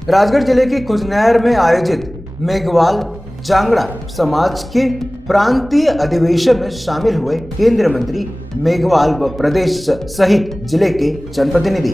राजगढ़ जिले के खुजनैर में आयोजित मेघवाल जांगड़ा समाज के प्रांतीय अधिवेशन में शामिल हुए केंद्रीय मंत्री मेघवाल व प्रदेश सहित जिले के जनप्रतिनिधि।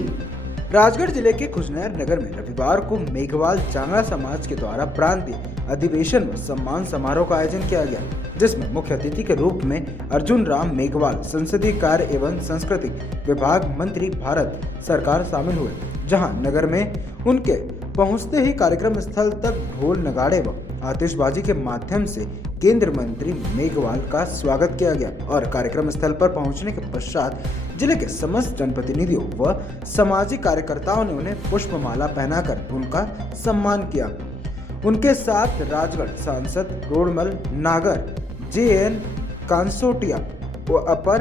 राजगढ़ जिले के खुजनैर नगर में रविवार को मेघवाल जांगड़ा समाज के द्वारा प्रांतीय अधिवेशन में सम्मान समारोह का आयोजन किया गया, जिसमें मुख्य अतिथि के रूप में अर्जुन राम मेघवाल संसदीय कार्य एवं सांस्कृतिक विभाग मंत्री भारत सरकार शामिल हुए। जहां नगर में उनके पहुंचते ही कार्यक्रम स्थल तक ढोल नगाड़े व आतिशबाजी के माध्यम से केंद्रीय मंत्री मेघवाल का स्वागत किया गया और कार्यक्रम स्थल पर पहुंचने के पश्चात जिले के समस्त जनप्रतिनिधियों व सामाजिक कार्यकर्ताओं ने उन्हें पुष्पमाला पहनाकर उनका सम्मान किया। उनके साथ राजगढ़ सांसद रोडमल नागर, JN कांसोटिया व अपर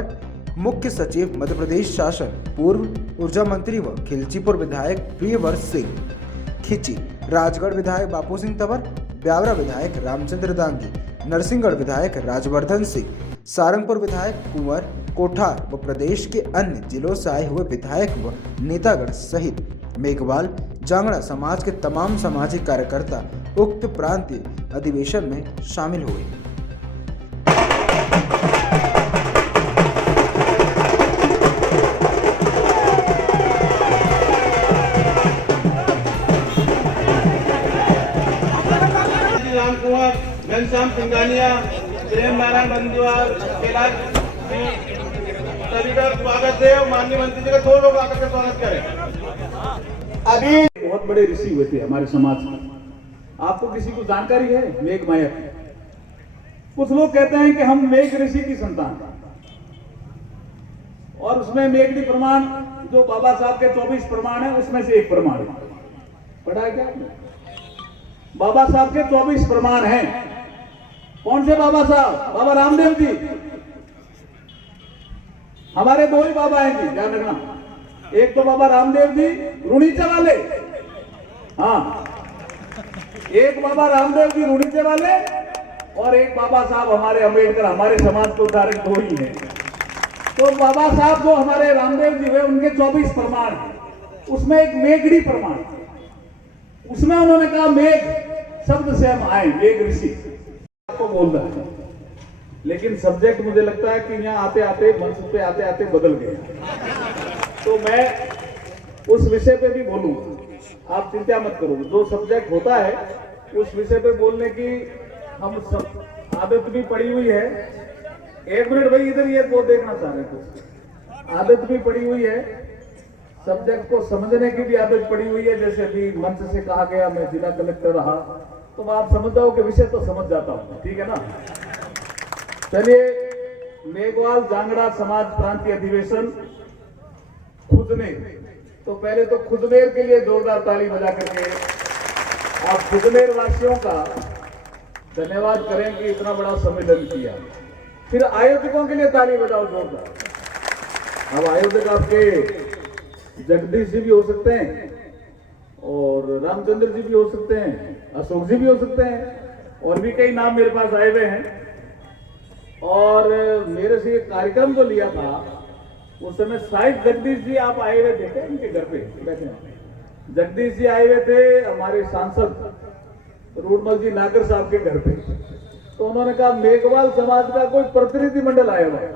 मुख्य सचिव मध्य प्रदेश शासन, पूर्व ऊर्जा मंत्री व खिलचीपुर विधायक प्रियव्रत सिंह खिची, राजगढ़ विधायक बापू सिंह तंवर, ब्यावरा विधायक रामचंद्र दांगी, नरसिंहगढ़ विधायक राजवर्धन सिंह, सारंगपुर विधायक कुंवर कोठार व प्रदेश के अन्य जिलों से आए हुए विधायक व नेतागण सहित मेघवाल जांगड़ा समाज के तमाम सामाजिक कार्यकर्ता उक्त प्रांतीय अधिवेशन में शामिल हुए। घनश्याम सिंघानिया, प्रेम नारायण बंदीवाल, कैलाश सभी का स्वागत है और माननीय मंत्री जी का 2 लोग आकर के स्वागत करें। अभी बहुत बड़े ऋषि हुए थे हमारे समाज में, आपको किसी को जानकारी है? मेघ माया। कुछ लोग कहते हैं कि हम मेघ ऋषि की संतान, और उसमें मेघनी प्रमाण जो बाबा साहब के 24 प्रमाण है उसमें से एक प्रमाण है। पढ़ा है क्या आपने? बाबा साहब के 24 प्रमाण हैं। कौन से बाबा साहब? बाबा रामदेव जी। हमारे 2 ही बाबा हैं जी, ध्यान रखना। एक तो बाबा रामदेव जी रुणीचे वाले, हाँ, एक बाबा रामदेव जी रुणीचे वाले और एक बाबा साहब हमारे अम्बेडकर, हमारे समाज के उदाहरण 2 ही हैं। तो बाबा साहब जो हमारे रामदेव जी हुए उनके 24 प्रमाण हैं, उसमें एक मेघड़ी प्रमाण, उसमें उन्होंने कहा मेघ शब्द से हम आए, मेघ ऋषि आपको बोल रहा है। लेकिन सब्जेक्ट मुझे लगता है कि यहाँ आते आते, मंच पे आते आते बदल गया, तो मैं उस विषय पे भी बोलूंगा, आप चिंता मत करो। जो सब्जेक्ट होता है उस विषय पे बोलने की हम सब आदत भी पड़ी हुई है। 1 मिनट भाई, इधर ये वो देखना चाह रहे थे, आदत भी पड़ी हुई है, सब्जेक्ट को समझने की भी आदत पड़ी हुई है। जैसे अभी मंच से कहा गया, मैं जिला कलेक्टर रहा, तो आप समझ जाओ कि विषय तो समझ जाता हूं, ठीक है ना। चलिए, मेघवाल जांगड़ा समाज प्रांतीय अधिवेशन खुजनेर, तो पहले तो खुजनेर के लिए जोरदार ताली बजा करके आप खुजनेर वासियों का धन्यवाद करें कि इतना बड़ा सम्मेलन किया। फिर आयोजकों के लिए ताली बजाओ जोरदार। अब आयोजक आपके जगदीश जी भी हो सकते हैं, और रामचंद्र जी भी हो सकते हैं, अशोक जी भी हो सकते हैं, और भी कई नाम मेरे पास आए हुए हैं। और मेरे से कार्यक्रम जो लिया था उस समय शायद जगदीश जी आप आए हुए थे, उनके घर पे बैठे हैं। जगदीश जी आए हुए थे हमारे सांसद रोडमल जी नागर साहब के घर पे, तो उन्होंने कहा मेघवाल समाज का कोई प्रतिनिधि मंडल आया हुआ है।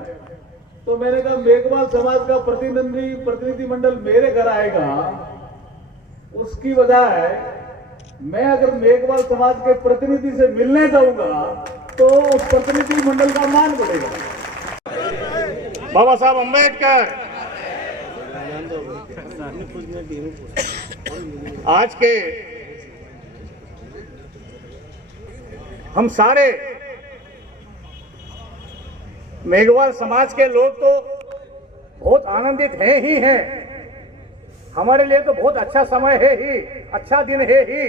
तो मैंने कहा मेघवाल समाज का प्रतिनिधि मंडल मेरे घर आएगा, उसकी वजह है मैं अगर मेघवाल समाज के प्रतिनिधि से मिलने जाऊंगा तो उस प्रतिनिधि मंडल का मान बढ़ेगा। बाबा साहब अम्बेडकर, आज के हम सारे मेघवाल समाज के लोग तो बहुत आनंदित हैं ही हैं। हमारे लिए तो बहुत अच्छा समय है ही, अच्छा दिन है ही,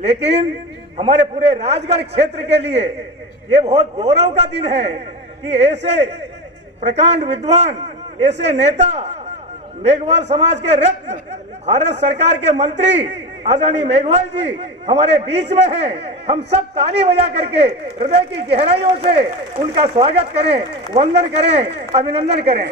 लेकिन हमारे पूरे राजगढ़ क्षेत्र के लिए ये बहुत गौरव का दिन है कि ऐसे प्रकांड विद्वान, ऐसे नेता, मेघवाल समाज के रत्न, भारत सरकार के मंत्री आदरणीय मेघवाल जी हमारे बीच में हैं। हम सब ताली बजा करके हृदय की गहराइयों से उनका स्वागत करें, वंदन करें, अभिनंदन करें।